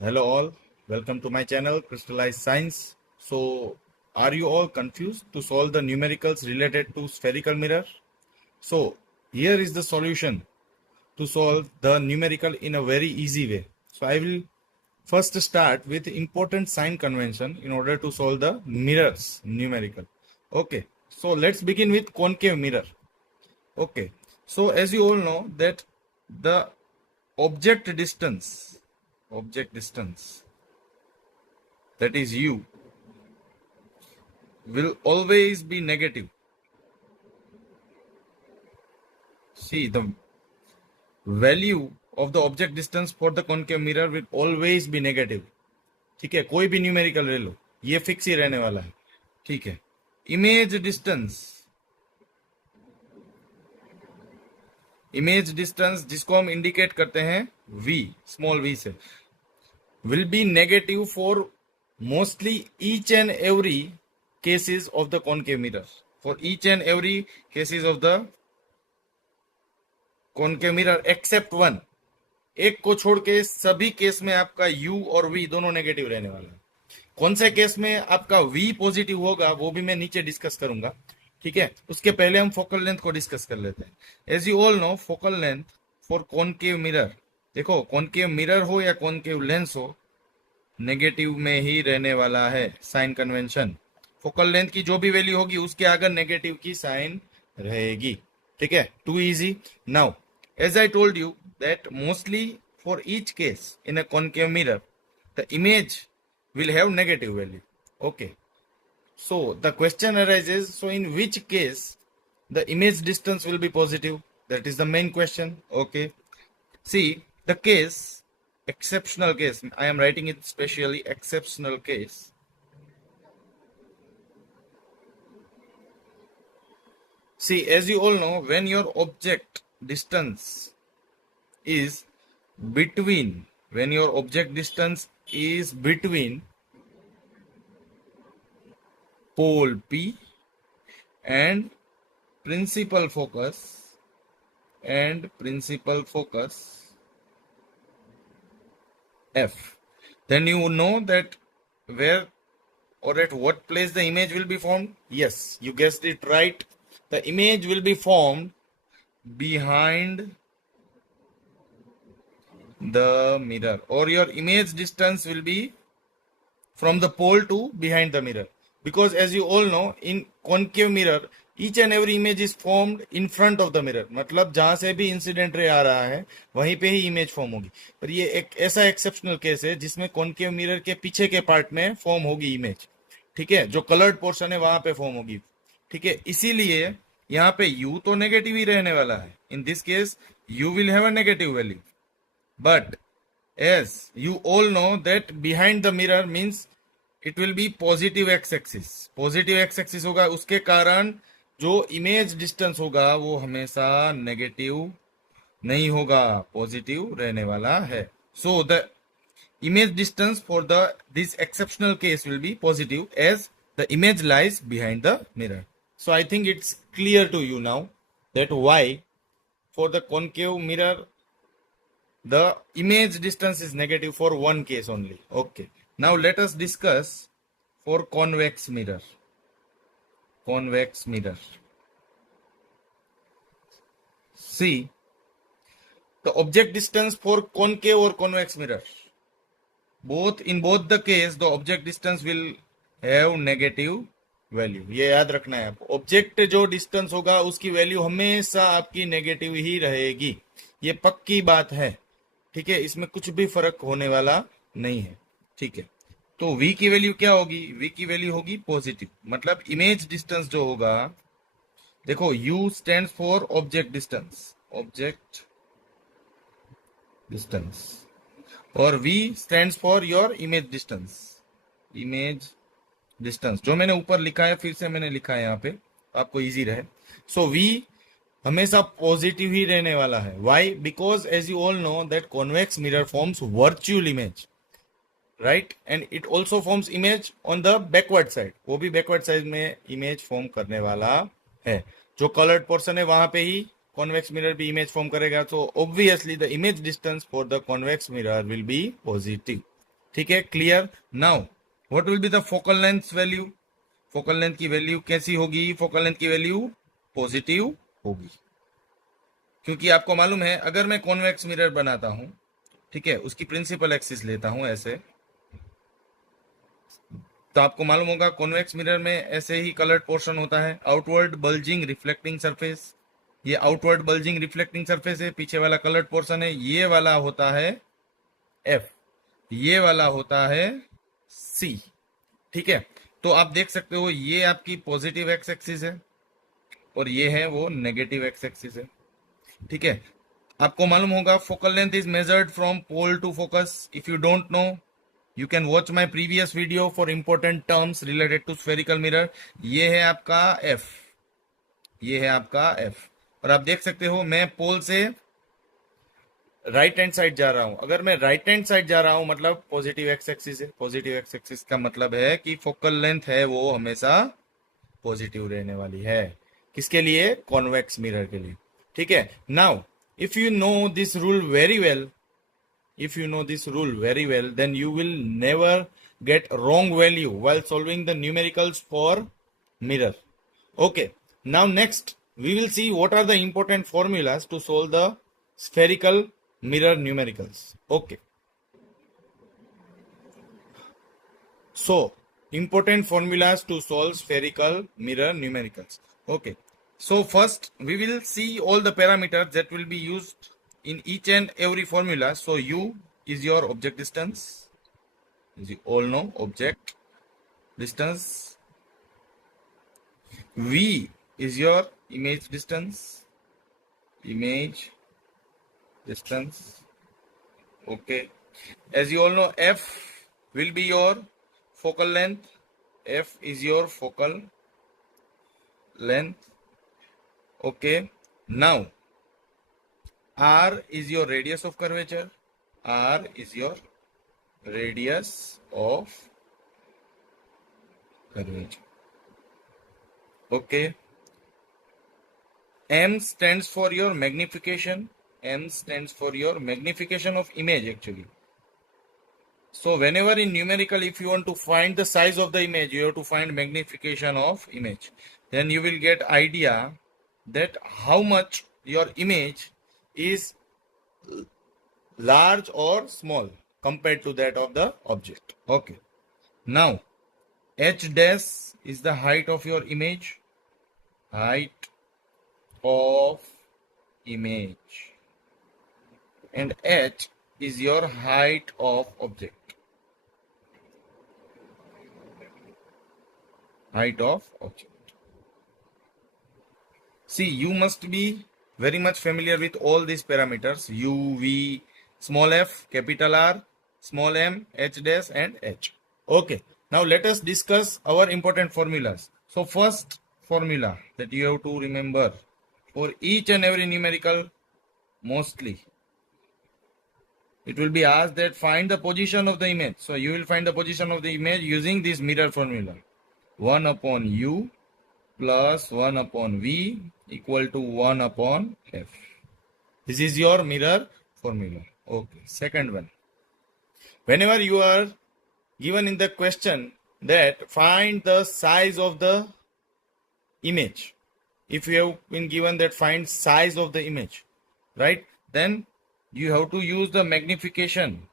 Hello all, welcome to my channel Crystallized Science. So, are you all confused to solve the numericals related to spherical mirror? So, here is the solution to solve the numerical in a very easy way. So, I will first start with important sign convention in order to solve the mirrors numerical. Okay, so let's begin with concave mirror. Okay, so as you all know that the object distance that is u will always be negative. See, the value of the object distance for the concave mirror will always be negative. ठीक है, कोई भी numerical ले लो, ये fix ही रहने वाला है. ठीक है. इमेज डिस्टेंस जिसको हम इंडिकेट करते हैं v, स्मॉल v से, will be negative for mostly each and every cases of the concave mirror. For each and every cases of the concave mirror except one. एक को छोड़ के सभी केस में आपका u और v दोनों नेगेटिव रहने वाला है. कौन से केस में आपका v पॉजिटिव होगा वो भी मैं नीचे डिस्कस करूंगा. ठीक है, उसके पहले हम फोकल लेंथ को डिस्कस कर लेते हैं. As you all know, focal length for concave mirror, देखो कॉनकेव मिरर हो या कॉनकेव लेंस हो, नेगेटिव में ही रहने वाला है. साइन कन्वेंशन, फोकल लेंथ की जो भी वैल्यू होगी उसके आगे नेगेटिव की साइन रहेगी. ठीक है, too easy. Now as I told you that mostly for each case in a concave mirror the image will have negative value. Okay, so the question arises, so in which case the image distance will be positive? That is the main question. Okay, see the case, exceptional case, I am writing it specially, exceptional case. See, as you all know, when your object distance is between pole P and principal focus F, then you know that where or at what place the image will be formed. Yes, you guessed it right. The image will be formed behind the mirror, or your image distance will be from the pole to behind the mirror, because as you all know in concave mirror each and every image is formed in front of the mirror. मतलब जहां से भी incident ray आ रहा है वहीं पे ही image form होगी. पर ये एक ऐसा एक्सेप्शनल केस है जिसमें कॉनकेव मिरर के पीछे के पार्ट में फॉर्म होगी इमेज. ठीक है, जो कलर्ड पोर्शन है वहां पे फॉर्म होगी. ठीक है, इसीलिए यहाँ पे u तो नेगेटिव ही रहने वाला है. In this case u will have a negative value, but as you all know that behind the mirror means it will be positive x-axis. Positive x axis होगा, उसके कारण जो इमेज डिस्टेंस होगा वो हमेशा नेगेटिव नहीं होगा, पॉजिटिव रहने वाला है. So the image distance for the this exceptional case will be positive as the image lies behind the mirror. So I think it's clear to you now that why for the concave mirror the image distance is negative for one case only. Okay, now let us discuss for convex mirror. See, the object distance for concave or convex mirror, in both the case the object distance will have negative value. ये याद रखना है आपको, object जो distance होगा उसकी value हमेशा आपकी नेगेटिव ही रहेगी. ये पक्की बात है. ठीक है, इसमें कुछ भी फर्क होने वाला नहीं है. ठीक है, तो v की वैल्यू क्या होगी? v की वैल्यू होगी पॉजिटिव. मतलब इमेज डिस्टेंस जो होगा, देखो u stands for object distance और v stands for your image distance. जो मैंने ऊपर लिखा है फिर से मैंने लिखा है यहाँ पे आपको इजी रहे. सो v हमेशा पॉजिटिव ही रहने वाला है. Why? Because as you all know that convex mirror forms virtual image, right, and it also forms image on the backward side. वो भी बैकवर्ड साइड में इमेज फॉर्म करने वाला है. जो कलर्ड पोर्शन है वहां पे ही कॉन्वेक्स मिरर भी इमेज फॉर्म करेगा. तो obviously the image distance for the convex mirror will be positive. ठीक है, clear. Now what will be the focal length value? Focal length की वैल्यू कैसी होगी? फोकल लेंथ की वैल्यू पॉजिटिव होगी, क्योंकि आपको मालूम है अगर मैं कॉन्वेक्स मिरर बनाता हूं, ठीक है, उसकी प्रिंसिपल एक्सिस लेता हूं ऐसे, तो आपको मालूम होगा कॉन्वेक्स मिरर में ऐसे ही कलर्ड पोर्शन होता है, आउटवर्ड बल्जिंग रिफ्लेक्टिंग सरफेस। ये आउटवर्ड बल्जिंग रिफ्लेक्टिंग सरफेस है, पीछे वाला कलर्ड पोर्शन है, ये वाला होता है एफ, ये वाला होता है सी। ठीक है, तो आप देख सकते हो ये आपकी पॉजिटिव एक्स एक्सिस है और ये है वो नेगेटिव एक्स एक्सिस है। ठीक है, आपको मालूम होगा focal length is measured from pole to focus. If you don't know, you can watch my previous video for important terms related to spherical mirror। ये है आपका f, ये है आपका f, और आप देख सकते हो मैं पोल से राइट हैंड साइड जा रहा हूं। अगर मैं राइट हैंड साइड जा रहा हूं मतलब पॉजिटिव एक्स एक्सिस है, पॉजिटिव एक्स एक्सिस का मतलब है कि फोकल लेंथ है वो हमेशा पॉजिटिव रहने वाली है। किसके लिए? कॉन्वेक्स मिरर के लिए। ठीक है, now if you know this rule very well, if you know this rule very well, then you will never get wrong value while solving the numericals for mirror. Okay, now next we will see what are the important formulas to solve the spherical mirror numericals. Okay, so important formulas to solve spherical mirror numericals. Okay, so first we will see all the parameters that will be used in each and every formula. So u is your object distance, as you all know, object distance. V is your image distance, image distance. Okay, as you all know, f will be your focal length, f is your focal length. Okay, now r is your radius of curvature, r is your radius of curvature. Okay, m stands for your magnification, m stands for your magnification of image actually. So whenever in numerical if you want to find the size of the image, you have to find magnification of image, then you will get idea that how much your image is large or small compared to that of the object. Okay, now h dash is the height of your image, height of image, and h is your height of object, height of object. See, you must be very much familiar with all these parameters: u, v, small f, capital R, small m, h dash and h. Okay, now let us discuss our important formulas. So first formula that you have to remember for each and every numerical, mostly it will be asked that find the position of the image. So you will find the position of the image using this mirror formula: 1 upon u plus 1 upon v equal to 1 upon f. This is your mirror formula. Okay, second one, whenever you are given in the question that find the size of the image, if you have been given that find size of the image, right, then you have to use the magnification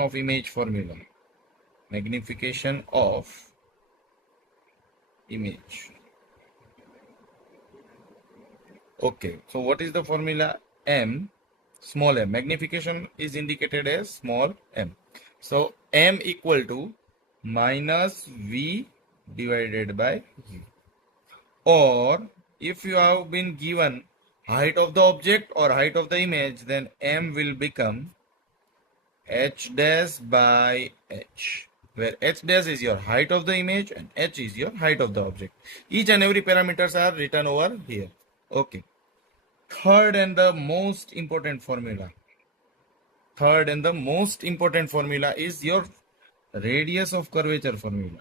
of image formula, magnification of image. Okay, so what is the formula? M, small m, magnification is indicated as small m. So m equal to minus v divided by u. Or if you have been given height of the object or height of the image, then m will become h dash by h, where h dash is your height of the image and h is your height of the object. Each and every parameters are written over here. Okay, third and the most important formula, is your radius of curvature formula.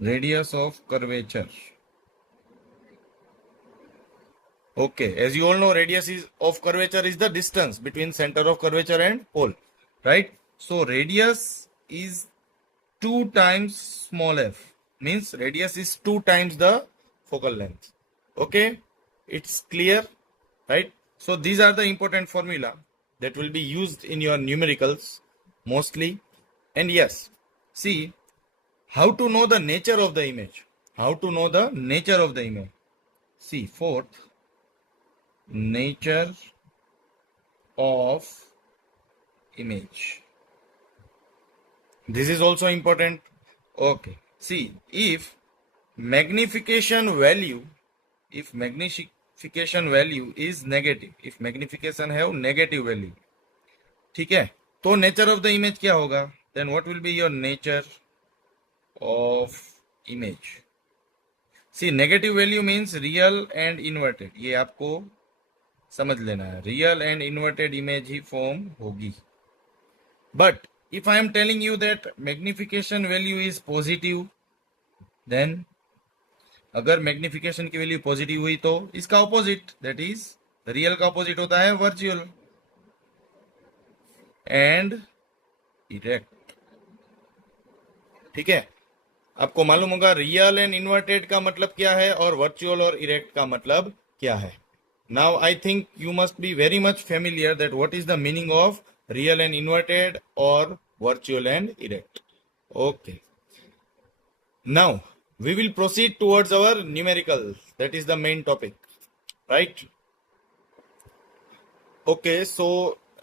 Radius of curvature. Okay, as you all know, radius is of curvature is the distance between center of curvature and pole, right? So radius is 2 times small f, means radius is 2 times the focal length. Okay, it's clear, right? So these are the important formula that will be used in your numericals mostly. And yes, see how to know the nature of the image. How to know the nature of the image. See, fourth, nature of image. This is also important. Okay. See, if magnification value, if magnification value is negative, if magnification have negative value, ठीक है, तो nature of the image क्या होगा? Then what will be your nature of image? See, negative value means real and inverted. ये आपको समझ लेना है. Real and inverted image he form होगी. But if I am telling you that magnification value is positive, then अगर magnification की value positive हुई तो इसका ऑपोजिट, दैट इज रियल का ऑपोजिट होता है वर्चुअल एंड इरेक्ट. ठीक है, आपको मालूम होगा रियल एंड इन्वर्टेड का मतलब क्या है और वर्चुअल और इरेक्ट का मतलब क्या है. Now I think you must be very much familiar that what is the meaning of real and inverted और virtual and erect. Okay. Now we will proceed towards our numerical. That is the main topic, right? Okay, so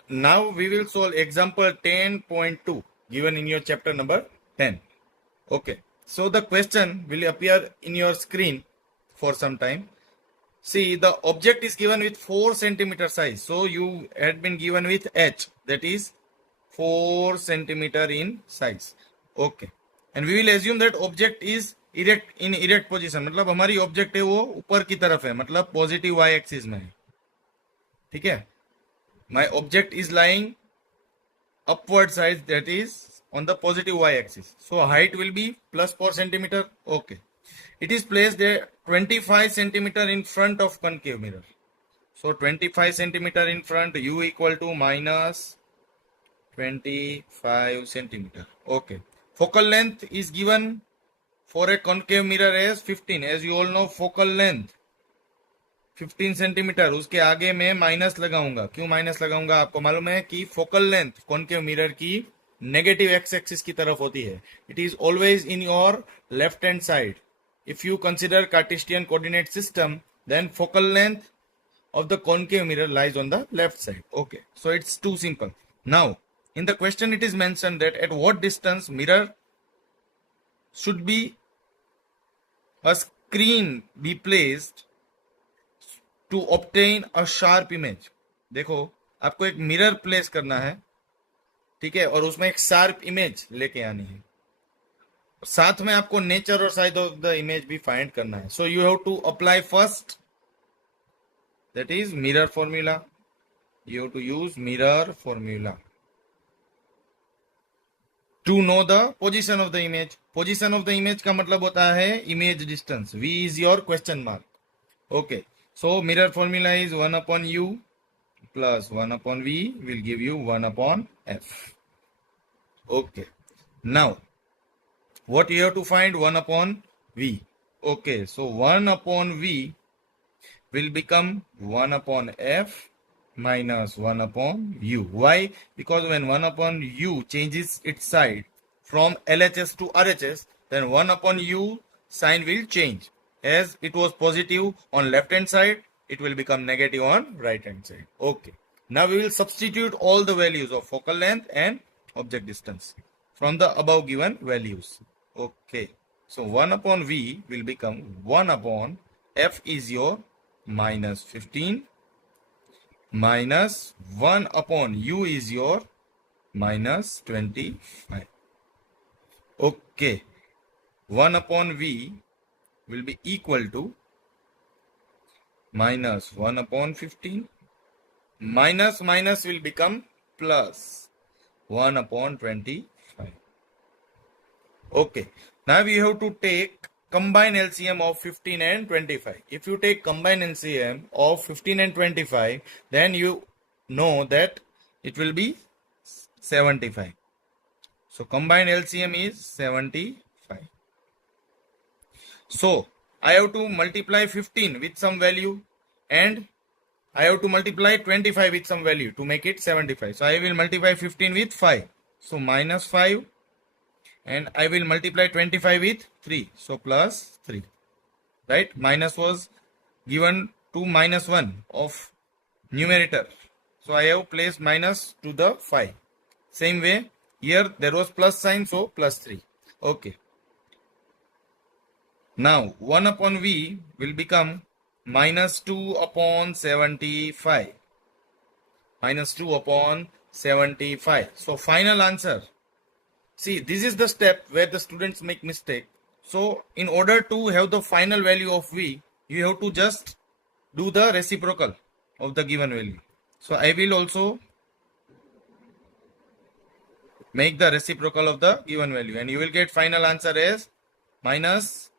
now we will solve example 10.2 given in your chapter number 10. Okay, so the question will appear in your screen for some time. See, the object is given with 4 centimeter size. So you had been given with h, that is 4 centimeter in size. Okay, and we will assume that object is erect in erect position. मतलब हमारी object है वो ऊपर की तरफ है, मतलब positive Y axis में है. ठीक है, my object is lying upward side, that is on the positive y axis. So height will be plus 4 centimeter. Okay, it is placed there 25 centimeter in front of concave mirror. So 25 centimeter in front, u equal to minus 25 centimeter. Okay, focal length is given for a concave mirror as 15. As you all know, focal length 15 centimetre. उसके आगे मैं minus लगाऊंगा. क्यों minus लगाऊंगा? आपको मालूम है कि फोकल लेंथ कॉनकेव मिरर की नेगेटिव एक्स एक्सिस की तरफ होती है. It is always in your left hand side. If you consider Cartesian coordinate system, then focal length of the concave mirror lies on the left side. Okay, so it's too simple. Now in the question it is mentioned that at what distance mirror should be a screen be placed to obtain a sharp image. देखो, आपको एक mirror place करना है, ठीक है, और उसमें एक शार्प इमेज लेके आनी है. साथ में आपको नेचर और साइज ऑफ द इमेज भी फाइंड करना है. So you have to apply first, that is mirror formula. You have to use mirror formula to know the position of the image. Position of the image का मतलब होता है image distance. V is your question mark. Okay, so mirror formula is 1 upon u plus 1 upon v will give you 1 upon f. Okay, now what you have to find? 1 upon v. Okay, so 1 upon v will become 1 upon f minus 1 upon u. Why? Because when 1 upon u changes its side from LHS to RHS, then 1 upon u sign will change. As it was positive on left hand side, it will become negative on right hand side. Okay, now we will substitute all the values of focal length and object distance from the above given values. Okay, so 1 upon v will become 1 upon f is your minus 15 minus 1 upon u is your minus 25. Okay, 1 upon v will be equal to minus 1 upon 15. Minus minus will become plus 1 upon 25. Okay, now we have to take combined LCM of 15 and 25. If you take combined LCM of 15 and 25, then you know that it will be 75. So combined LCM is 75. So I have to multiply 15 with some value and I have to multiply 25 with some value to make it 75. So I will multiply 15 with 5. So minus 5, and I will multiply 25 with 3. So plus 3. Right? Minus was given to minus 1 of numerator. So I have placed minus to the 5. Same way, here there was plus sign, so plus 3. Okay. Now 1 upon V will become minus 2 upon 75. Minus 2 upon 75. So final answer. See, this is the step where the students make mistake. So in order to have the final value of V, you have to just do the reciprocal of the given value. So I will also make the reciprocal of the given value, and you will get final answer as minus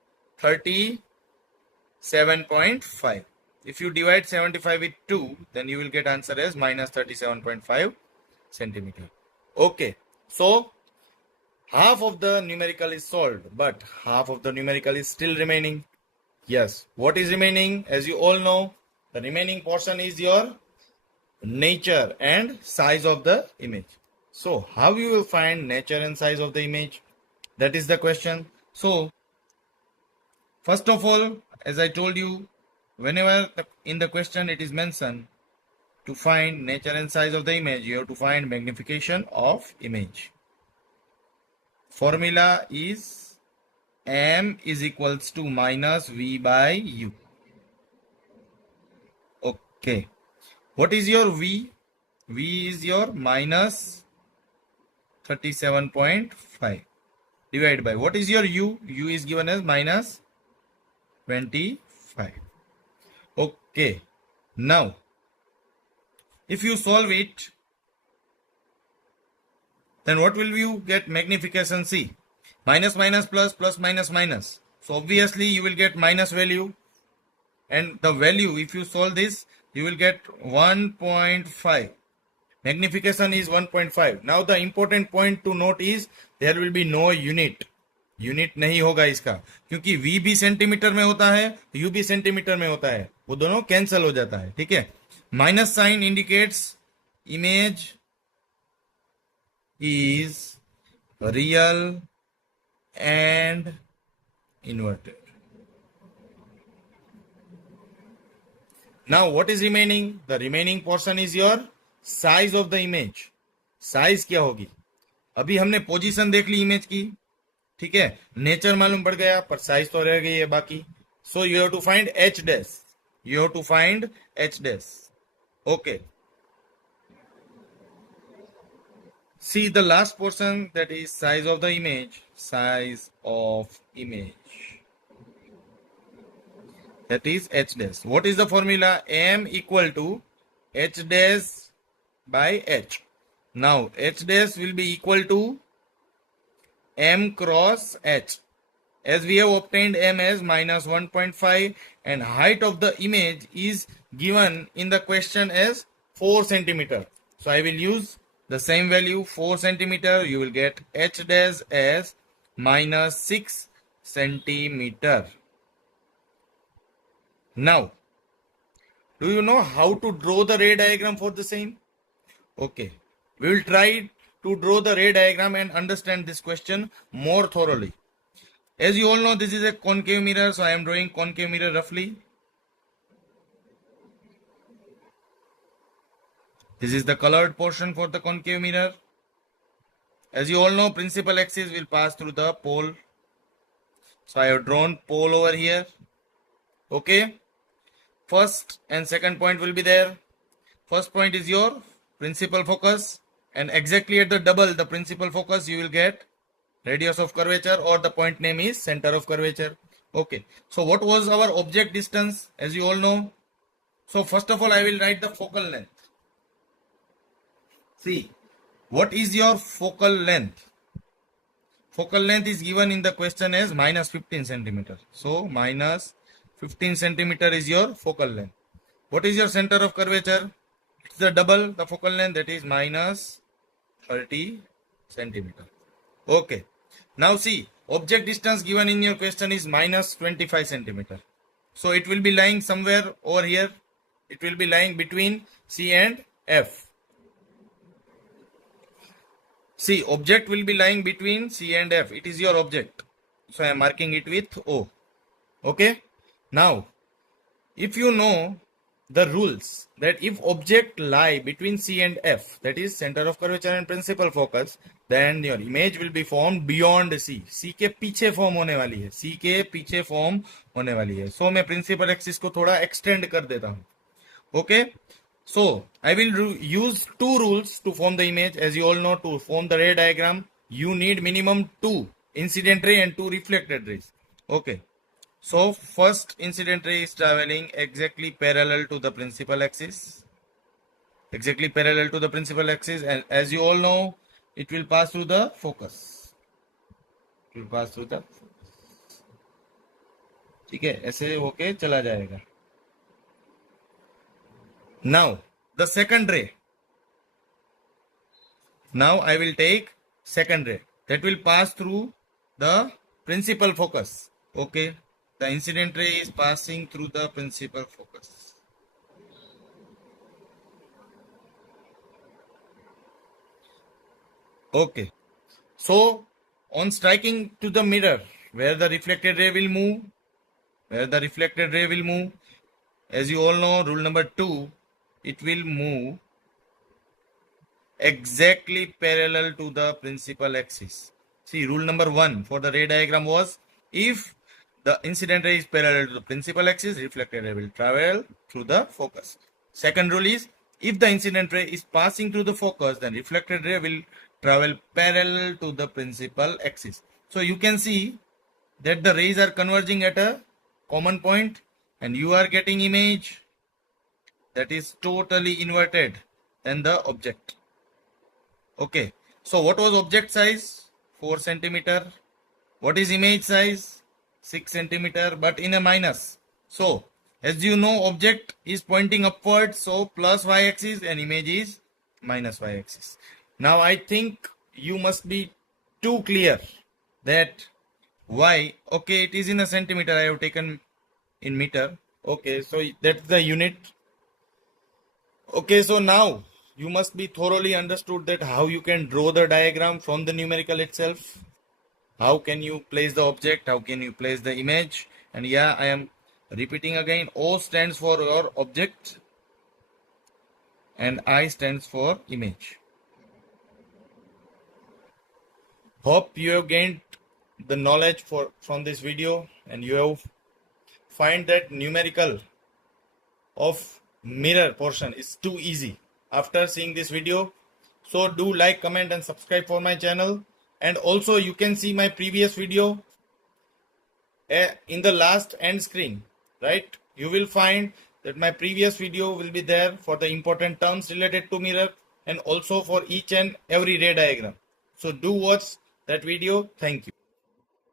37.5. If you divide 75 with 2, then you will get answer as minus 37.5 centimeter. Okay, so half of the numerical is solved, but half of the numerical is still remaining. Yes, what is remaining? As you all know, the remaining portion is your nature and size of the image. So how you will find nature and size of the image? That is the question. So first of all, as I told you, whenever in the question it is mentioned to find nature and size of the image, you have to find magnification of image. Formula is M is equals to minus V by U. Okay. What is your V? V is your minus 37.5 divided by, what is your U? U is given as minus 25. Okay. Now, if you solve it, then what will you get? Magnification. See, minus minus plus, plus minus minus. So obviously you will get minus value, and the value, if you solve this, you will get 1.5. Magnification is 1.5. Now the important point to note is there will be no unit. Unit नहीं होगा इसका, क्योंकि v भी centimetre में होता है, u भी centimetre में होता है, वो दोनों कैंसिल हो जाता है. ठीक है. Minus sign indicates image is real and inverted. Now what is remaining? The remaining portion is your size of the image. Size क्या होगी? अभी हमने पोजीशन देख ली इमेज की, ठीक है, नेचर मालूम पड़ गया, पर साइज तो रह गई है बाकी. So you have to find h dash. You have to find h dash. Okay. See the last portion, that is size of the image. Size of image. That is h dash. What is the formula? M equal to h dash by h. Now h dash will be equal to m cross h. As we have obtained m as minus 1.5 and height of the image is given in the question as 4 centimeter. So I will use the same value, 4 centimeter. You will get h dash as minus 6 centimeter. Now, do you know how to draw the ray diagram for the same? Okay, we will try to draw the ray diagram and understand this question more thoroughly. As you all know, this is a concave mirror, so I am drawing concave mirror roughly. This is the colored portion for the concave mirror. As you all know, principal axis will pass through the pole. So I have drawn pole over here. Okay. First and second point will be there. First point is your principal focus, and exactly at the double the principal focus you will get radius of curvature, or the point name is center of curvature. Okay. So what was our object distance? As you all know. So first of all I will write the focal length. See, what is your focal length? focal length is given in the question as minus 15 centimeter. So minus 15 centimeter is your focal length. What is your center of curvature? It's the double the focal length, that is minus 30 centimeter. Okay. Now see, object distance given in your question is minus 25 centimeter. So it will be lying somewhere over here. It will be lying between C and F. See, object will be lying between C and F. It is your object. So I am marking it with O. Okay. Now, if you know the rules that if object lie between C and F, that is center of curvature and principal focus, then your image will be formed beyond C. C के पीछे form होने वाली है. C के पीछे form होने वाली है. So मैं principal axis को थोड़ा extend कर देता हूँ. Okay. So I will use two rules to form the image. As you all know, to form the ray diagram, you need minimum 2 incident ray and 2 reflected rays. Okay. So first incident ray is traveling exactly parallel to the principal axis. Exactly parallel to the principal axis, and as you all know, it will pass through the focus. It will pass through the focus. ठीक है, ऐसे होके चला जाएगा. Now the second ray. Now I will take second ray that will pass through the principal focus. Okay. The incident ray is passing through the principal focus. Okay. So on striking to the mirror, where the reflected ray will move, as you all know, rule number 2, it will move exactly parallel to the principal axis. See, rule number 1 for the ray diagram was, if the incident ray is parallel to the principal axis, reflected ray will travel through the focus. Second rule is, if the incident ray is passing through the focus, then reflected ray will travel parallel to the principal axis. So you can see that the rays are converging at a common point, and you are getting image that is totally inverted than the object. Okay. So what was object size? 4 centimeter. What is image size? 6 centimeter, but in a minus. So as you know, object is pointing upwards, so plus y-axis, and image is minus y-axis. Now I think you must be too clear that y, okay, it is in a centimeter, I have taken in meter. Okay, so that's the unit. Okay, so now you must be thoroughly understood that how you can draw the diagram from the numerical itself. How can you place the object? How can you place the image? And yeah, I am repeating again. O stands for your object and I stands for image. Hope you have gained the knowledge from this video, and you have find that numerical of mirror portion is too easy after seeing this video. So do like, comment and subscribe for my channel. And also you can see my previous video in the last end screen, right? You will find that my previous video will be there for the important terms related to mirror and also for each and every ray diagram. So do watch that video. Thank you.